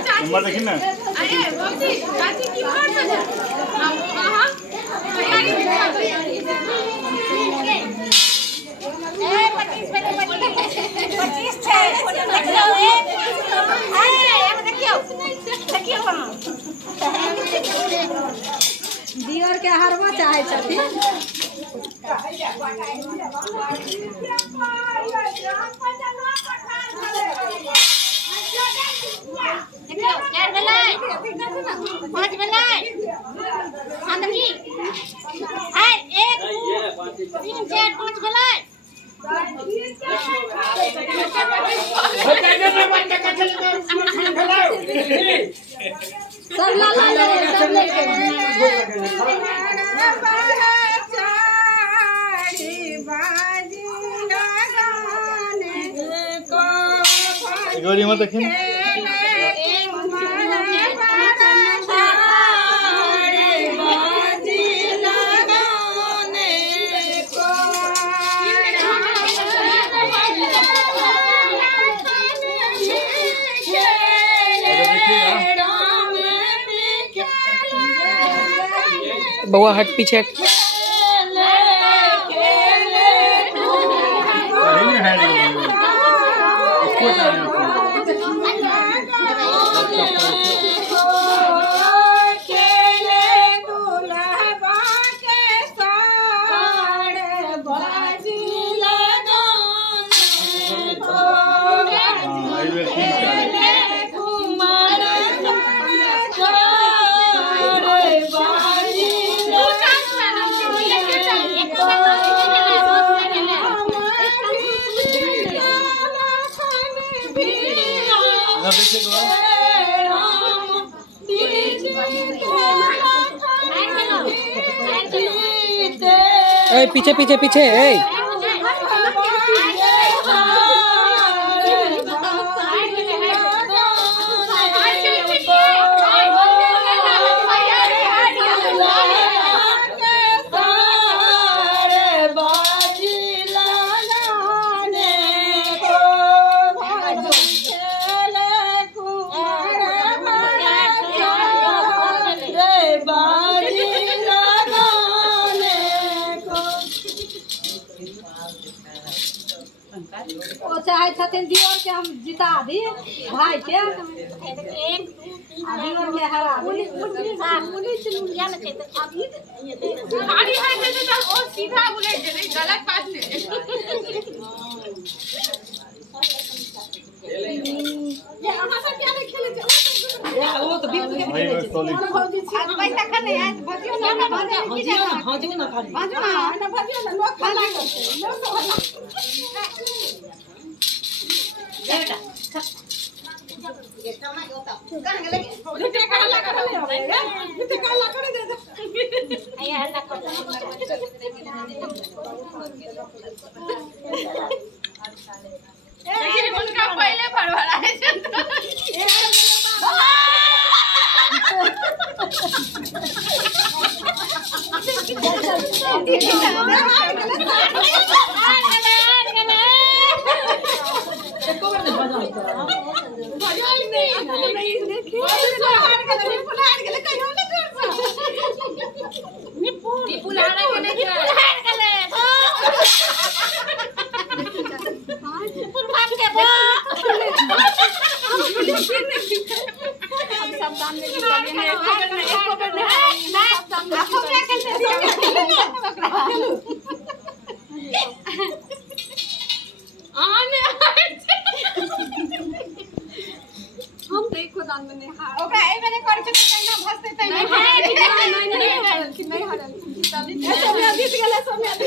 Number देखिए ना। अरे मौसी चाची की बात है। हां तैयारी ए 25 पहले 25 छे देखियो देखियो वहां दियर के हरवा चाहे छथिन। देखियो 4 बेलाय 5 बेलाय आंधी हाय 1 2 3 4 5 बेलाय सब लाला ले सब लेके गोरी मत देखिए। बउआ हट पीछे हट। ए पीछे पीछे पीछे ए ओ चाहे छथिन दियर के हम जिता दी भाई के एक दियर के हरा दी। मुनी चलू या न छै त अभी गाड़ी है त ओ सीधा बुलेट दे गलत बात है ये अहाँ सब क्या नहीं खेले या वो तो बीत के खेले छै। आज पैसा खने आज भजियो ना भजियो ना भाजो ना खाली भाजो ना भजियो ना लोग खाना करते लोग तो हल्ला बेटा ये टमा होता कहां गेले लुटे का हल्ला कर ले लुटे का हल्ला कर दे आया हल्ला कर ए उनका पहले भरभरा है हम देखो दान में हार ओकरा ए मैंने कर के कहना भसते तै नहीं हरल सब जीत गेले सब जीत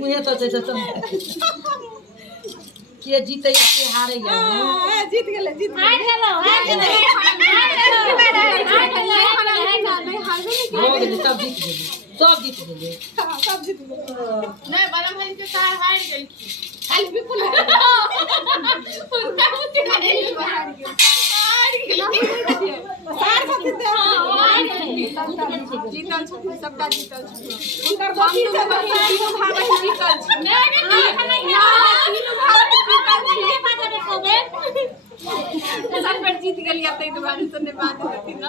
मुहे तो जैसे के जीते या के हारे या जीत गेले हार गेलो हो गेले सब जीत गेले सब जीत गेले सब जीत गेले नहीं बलम भाई के सार हार गेल खाली बिल्कुल उनका मुझे नहीं हार गेल सार खातिर दे जीतल छ सबका जीतल छ उनकर बाकी से तीनों भाग जीतल छ नहीं तीनों भाग जीतल छ बेर जीत गेलिए तै दुआरे से ने बात होती ना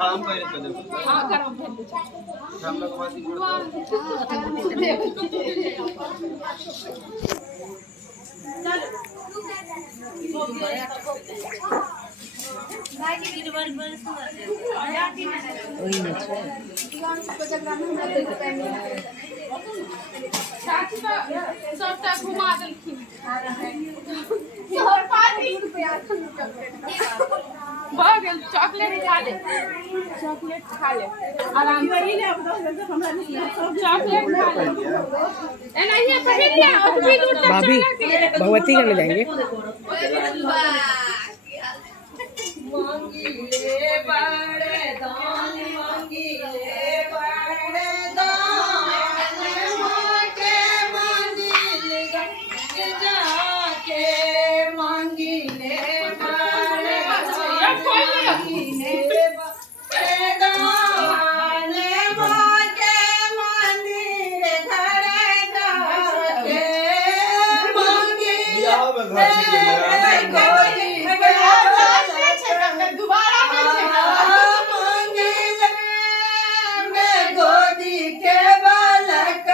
हम कह रहे थे हां गरम भेल हम लोग वासी सबटा घुमा देलखिन और पार्टी बगल चॉकलेट खा ले आराम से ले अब 10 दिन से हमरा नहीं चॉकलेट खा ले एनाहिए पहिर लिया और भी दूर तक भाभी भगवती करने जाएंगे मांगी ले बड़े दान मांगी ले बड़े दान मांगे मंदिर जाके मांगी ले बड़े दान मांगी ले बड़े दान मांगे मंदिर घर जाके मांगी दोबारा गोदी के बालक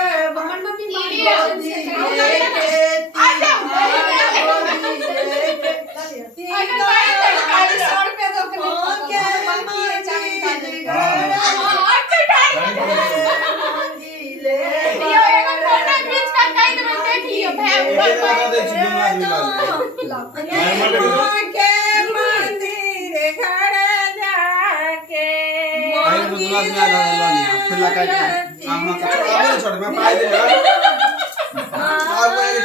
छोड़ मैं पाए दे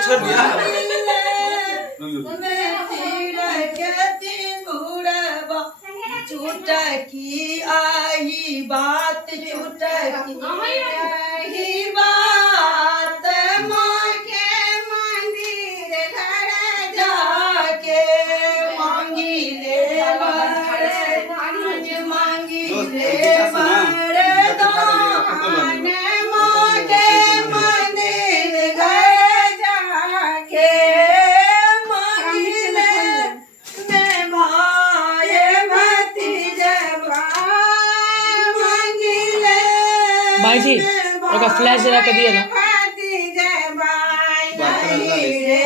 छोड़ दिया चुटकी आई बात चुटकी आई बात माँ के मंदिर घर जाके मांगी ले मांगी ले वरदान माँ के मंदिर घर जाके मांगी ले मैं भाई भतीजे मांगी ले भाई जी एक फ्लैश जला के दिए ना भतीजे बार नहीं रे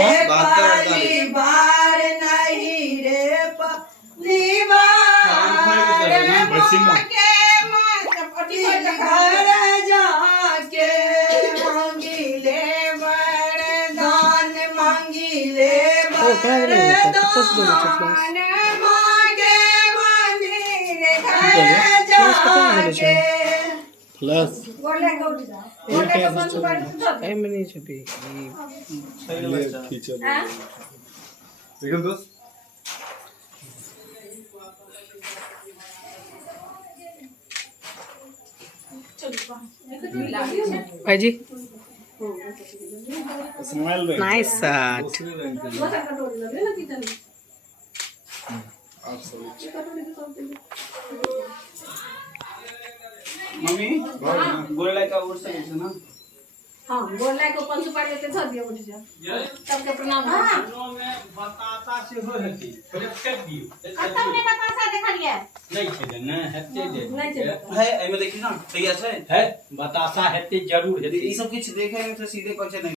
घर जाके मांगी ले वरदान मांगी ले वरदान मांगे मंदिर घर जाके प्लस टाइम में नहीं छुपी खींचो देखो दोस्त भाई जी स्माइल दे नाइस शॉट मम्मी बोलला का उठ सके ना हां बोलला को पंच पार देते धर दिया उठ जा सबके प्रणाम में बतासा से हो हती कट दियो खत्म ने बतासा देखा लिया नहीं छे ना हते दे नहीं चल है एमे देखी ना तैयार है है बतासा हते जरूर हते ई सब कुछ देखे में तो सीधे कुछ नहीं